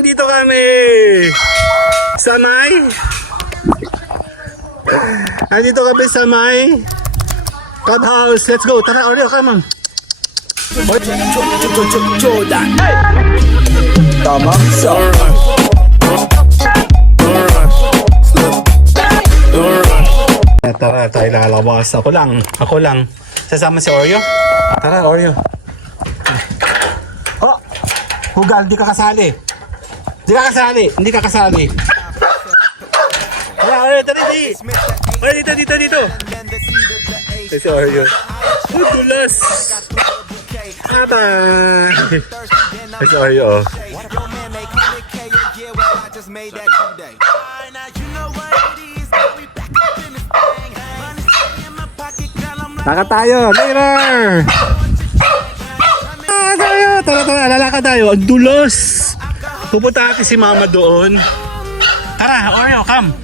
Andito kami sa may clubhouse. Let's go. Tara, Oreo, come on. Jordan. Tama. Tara, tayo lalabas. Ako lang. Sasama si Oreo. Tara, Oreo. Oh! Hugal, di ka kasali. Hindi ka kasali. Tara, Oreo, tara, dito. Ito si Oreo. Tulas. Abay. Ito si Oreo, oh. Taka tayo, later! Tara, lalakad tayo. Ang dulos! Pupunta natin si Mama doon. Tara, Oreo, come!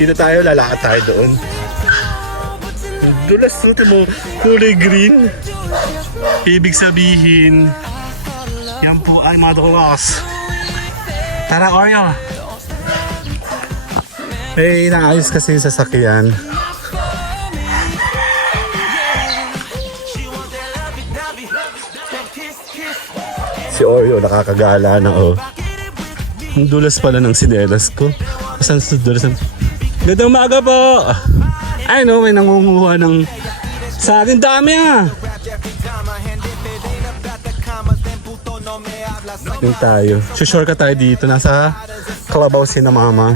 Dito tayo, lalakad tayo doon. Ang dulos, ito mo, kulay green. Ibig sabihin, yan po ay madulas. Tara, Oreo! May inaayos kasi yung sasakyan. Si Oreo nakakagala na, oh. Ang dulas pala ng sinelas ko. Saan sa dulas ng... Gandang umaga po! Ay no, may nangunguha ng... Sa atin dami, ah! Yung tayo. Short tayo dito. Nasa clubhouse na Mama.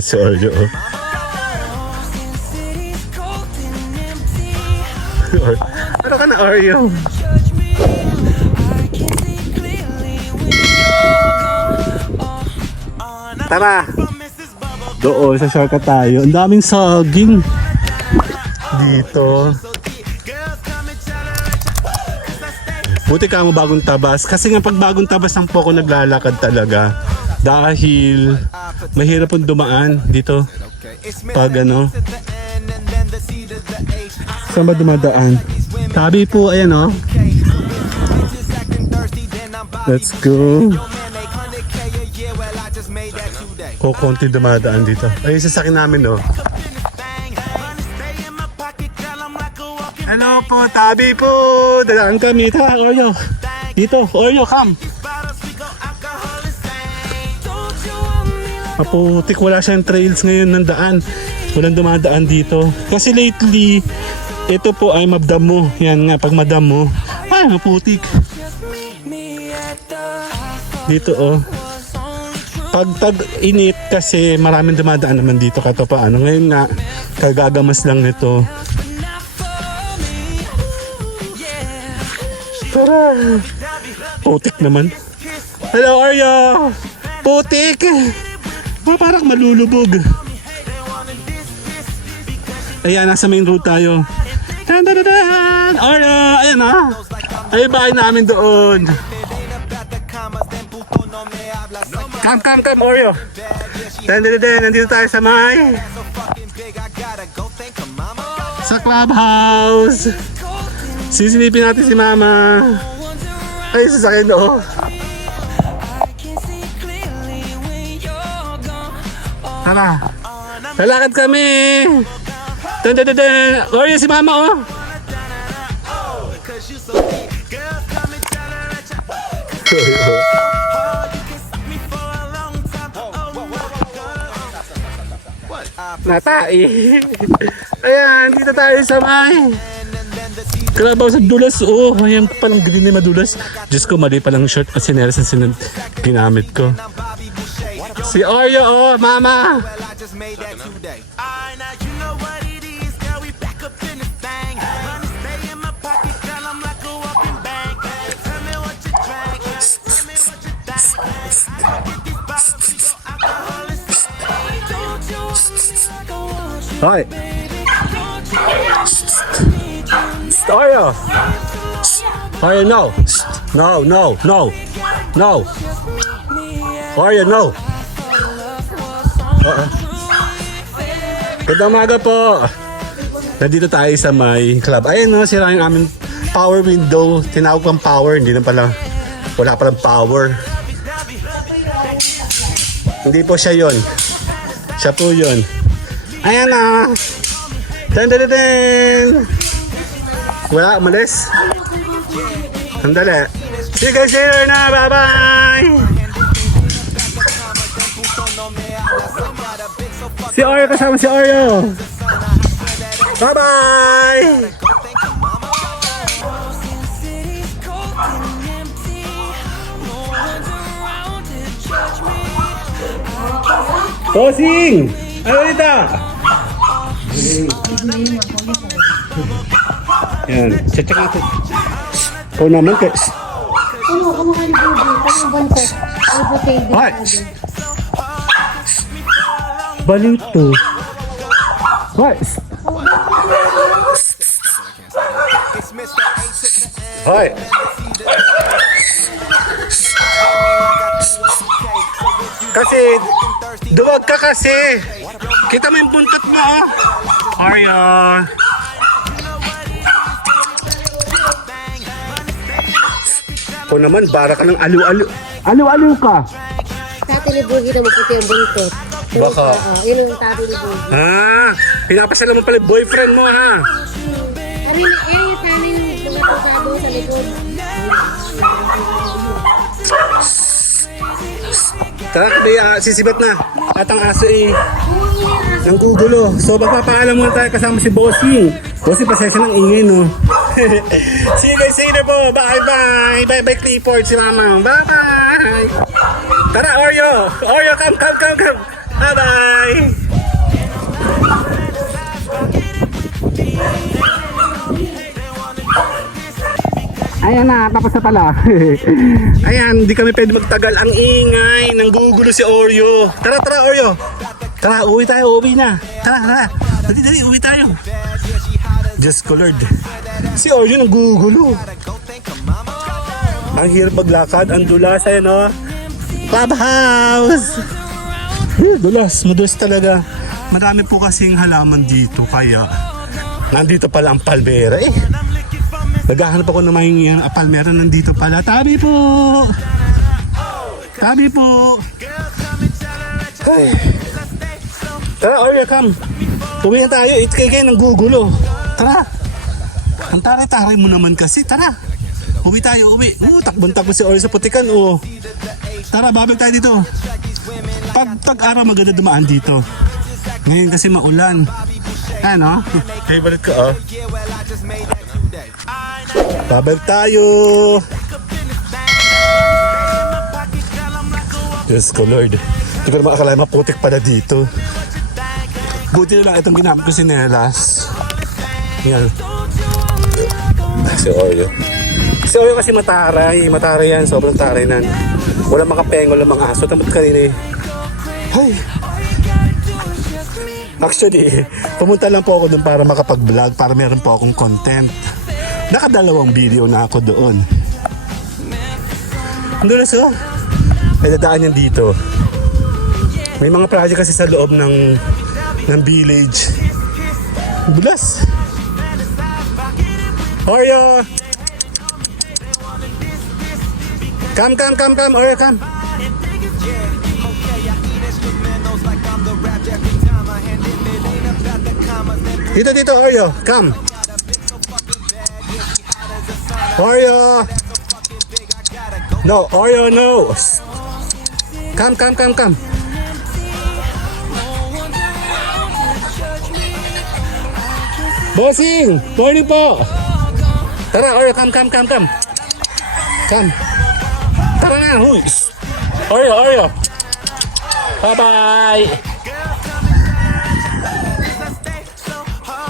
Si Oreo, oh. Ano ka na, Oreo? Tara! Doon, sa shortcut tayo. Ang daming saging dito. Buti ka mo bagong tabas. Kasi nga pag bagong tabas ang po ako naglalakad talaga. Dahil mahirap pong dumaan dito. Pag ano. Saan ba dumadaan? Tabi po, ayan, oh. Let's go. Konti dumadaan dito. Ay, sasakyan namin, oh. Hello po, tabi po. Dadaan kami. Tara, Oreo. Dito, Oreo, come. Maputik, wala siyang trails ngayon ng daan. Walang dumadaan dito. Kasi lately, ito po ay madamo. Yan nga, pag madamo, ay, maputik. Dito, oh. Pag tag-init kasi maraming dumadaan naman dito kahit paano. Ngayon nga, kagagamas lang nito. Tara! Putik naman. Hello, Oreo! Putik! Oh, parang malulubog. Ayan, nasa main road tayo. Oreo! Ayan, ah! Ay, bahay namin doon. Come, Oreo. Nandito tayo sa may sa clubhouse. Sisilipin natin si Mama. Ay, sasakyan doon. Tara. Lalakad kami. Oreo, si Mama, oh. Natai. Ayan, dito tayo sa may clubhouse sa dulas. Oh, ayan palang green na madulas. Diyos ko, mali palang shirt at sinelas na ginamit ko. Si Oreo, oh, Mama. Hi. Oreo. Oreo, no. No. Oreo, no. Gandang umaga po. Nandito tayo sa may club. Ayun, no, sira yung aming power window. Tinawag pang power, hindi na pala Wala palang power. Hindi po siya yon. Siya po yun. Ayan na. Ten, ten, ten. Wala, umalis. Sandali. Sige, sige na. Bye-bye. Si Oreo kasama si Oreo. Bye-bye. Posing! Ano dito? Yan, check natin. Ikaw naman, guys. Kamu kan bubu, kamu bontot. Ibu tedi. Ay! Baliw to. Hoy! Hoy! Kasi, duwag ka kasi. Kita mo yung buntot mo, oh. Arya. Ikaw naman, bara ka ng aliw-aliw. Aliw-aliw ka. Tati ni Bugi na maputi ang bontot. Baka. Yun ang tati ni Bugi. Ah, pinapasala mo pala yung boyfriend mo, ha? Ano yung sana yung mga tusado sa likod. Tara, may sisibat na. At ang aso ng gugulo. So, magpapaalam muna tayo kasama si Bossing. Bossing, pasensya ng ingay, no? See you guys later po. Bye-bye. Bye-bye, Clifford, si Mama. Bye-bye. Tara, Oreo. Oreo, come. Bye-bye. Ayan na, tapos na pala. Ayan, hindi kami pwede magtagal. Ang ingay, nanggugulo si Oreo. Tara, Oreo. Tara, uwi na. Tara. Dali, uwi tayo. Just colored. Si Oreo nanggugulo. Ang hirap maglakad, ang dulas, ayan o. Clubhouse! Madulas talaga. Marami po kasing halaman dito, kaya nandito pala ang palmera eh. Naghahanap ako ng mahingihan. Palmera nandito pala. Tabi po! Ay. Tara, Oreo, come. Uwi na tayo. It's ng gugulo. Tara. Ang taray-taray mo naman kasi. Tara. Uwi. Takbon-takbo si Oreo sa putikan. Tara, babalik tayo dito. Pag-araw maganda dumaan dito. Ngayon kasi maulan. Ano? Favorite ko, babalik tayo. Diyos ko, Lord. Hindi ko naman akala maputik pala dito. Buti na lang itong ginamit ko sinelas. Yan. Si Oreo. Si Oreo kasi mataray. Mataray yan. Sobrang taray nan. Walang makapengol ng mga aso. Tamad kanina eh. Ay. Actually, pumunta lang po ako doon para makapag-vlog. Para meron po akong content. Nakadalawang video na ako doon. Ang dulas oh. May dadaan yan dito. May mga project kasi sa loob ng village. Dulas. Oreo! Come, Oreo, come. Dito, Oreo, come. Oreo! No, Oreo, no! Come. Bossing! Morning po! Tara, Oreo, come. Come. Tara na, huy! Oreo! Bye-bye!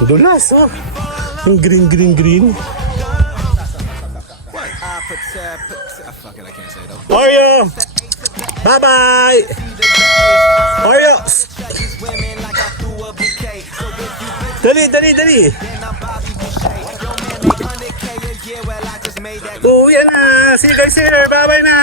Dulas, oh! Yung green. Oreo! Bye-bye! Oreo! Dali! Oh, yan na! See you guys later! Bye-bye na!